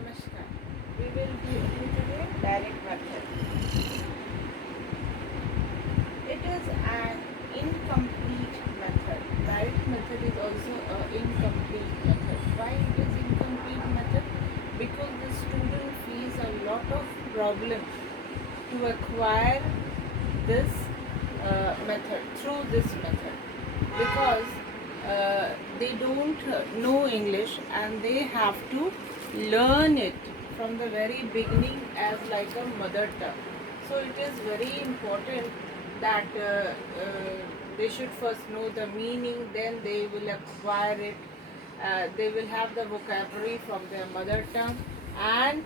Namaskar. We will do today direct method. It is an incomplete method. Direct method is also an incomplete method. Why it is incomplete method? Because the student face a lot of problem to acquire this method through this method because they don't know English and they have to learn it from the very beginning as like a mother tongue. So it is very important that they should first know the meaning, then they will acquire it. They will have the vocabulary from their mother tongue, and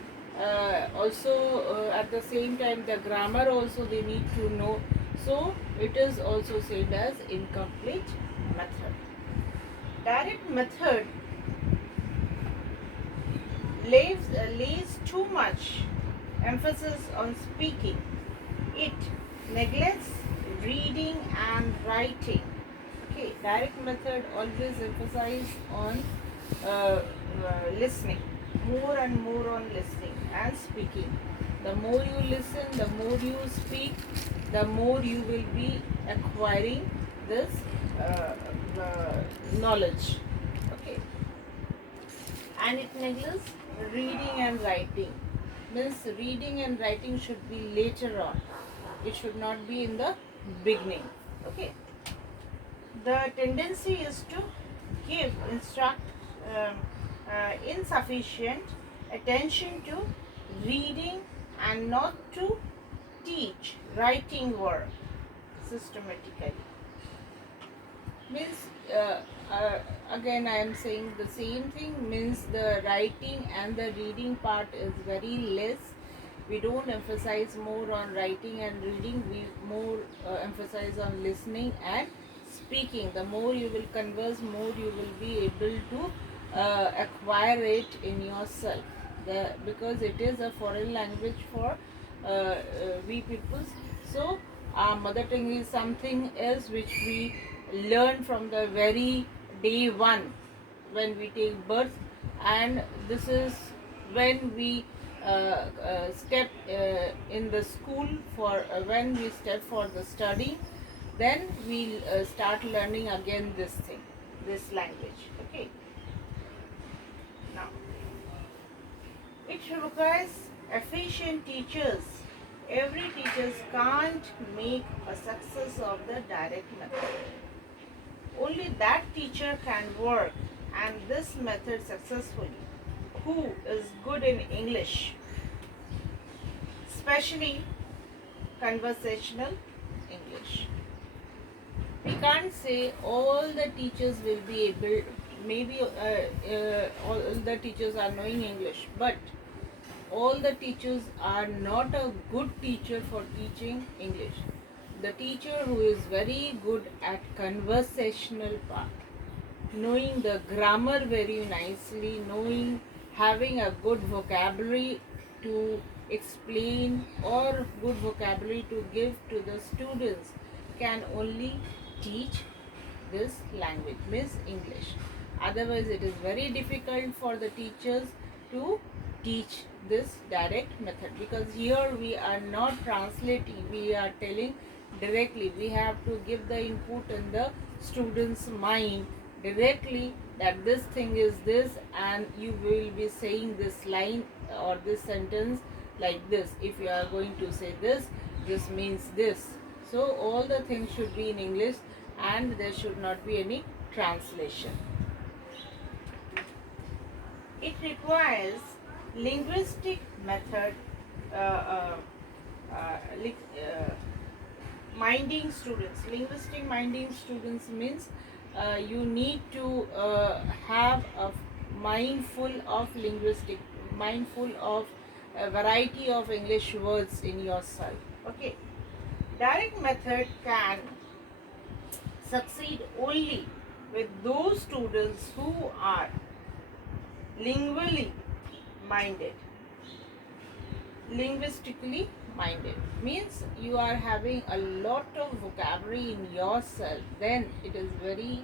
also at the same time the grammar also they need to know. So it is also said as incomplete method. Direct method lays too much emphasis on speaking. It neglects reading and writing. Okay, direct method always emphasize on listening, more and more on listening and speaking. The more you listen, the more you speak, the more you will be acquiring this knowledge. Okay, and it neglects reading and writing. Means reading and writing should be later on. It should not be in the beginning. Okay. The tendency is to instruct insufficient attention to reading and not to teach writing work systematically. Means again I am saying the same thing, means the writing and the reading part is very less. We don't emphasize more on writing and reading, we more emphasize on listening and speaking. The more you will converse, more you will be able to acquire it in yourself. Because it is a foreign language for we peoples. So our mother tongue is something else which we learn from the very day one when we take birth, and this is when we step in the school for when we step for the study, then we start learning again this language. Okay, now it requires efficient teachers. Every teacher can't make a success of the direct method. Only that teacher can work and this method successfully who is good in English, especially conversational English. We can't say all the teachers will be able, maybe all the teachers are knowing English, but all the teachers are not a good teacher for teaching English. The teacher who is very good at conversational part, knowing the grammar very nicely, knowing, having a good vocabulary to explain or good vocabulary to give to the students, can only teach this language, means English. Otherwise it is very difficult for the teachers to teach this direct method, because here we are not translating, we are telling directly. We have to give the input in the student's mind directly that this thing is this, and you will be saying this line or this sentence like this. If you are going to say this means this. So all the things should be in English and there should not be any translation. It requires linguistic method, minding students. Linguistic minding students means you need to have a mindful of linguistic, mindful of a variety of English words in yourself. Okay, direct method can succeed only with those students who are lingually minded. Linguistically minded means you are having a lot of vocabulary in yourself, then it is very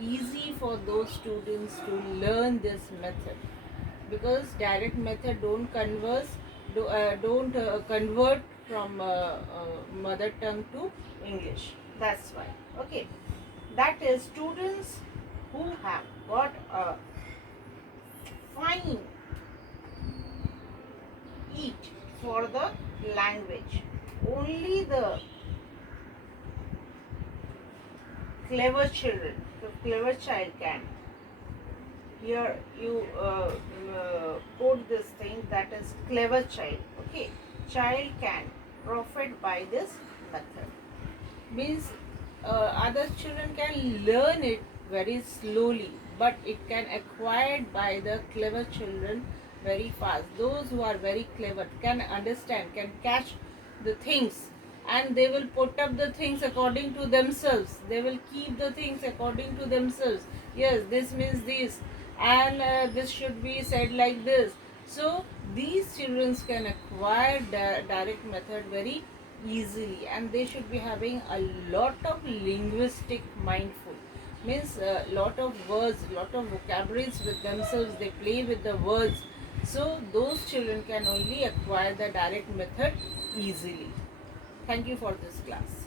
easy for those students to learn this method. because direct method don't convert from mother tongue to English. That's why. Okay, that is students who have got a fine eat for the language. Only the clever children, the clever child can. Here you quote this thing, that is clever child. Okay, child can profit by this method. Means other children can learn it very slowly, but it can acquired by the clever children very fast. Those who are very clever can understand, can catch the things, and they will put up the things according to themselves. They will keep the things according to themselves. Yes, this means this, and this should be said like this. So these children can acquire the direct method very easily, and they should be having a lot of linguistic mindful. Means a lot of words, lot of vocabularies with themselves. They play with the words. So those children can only acquire the direct method easily. Thank you for this class.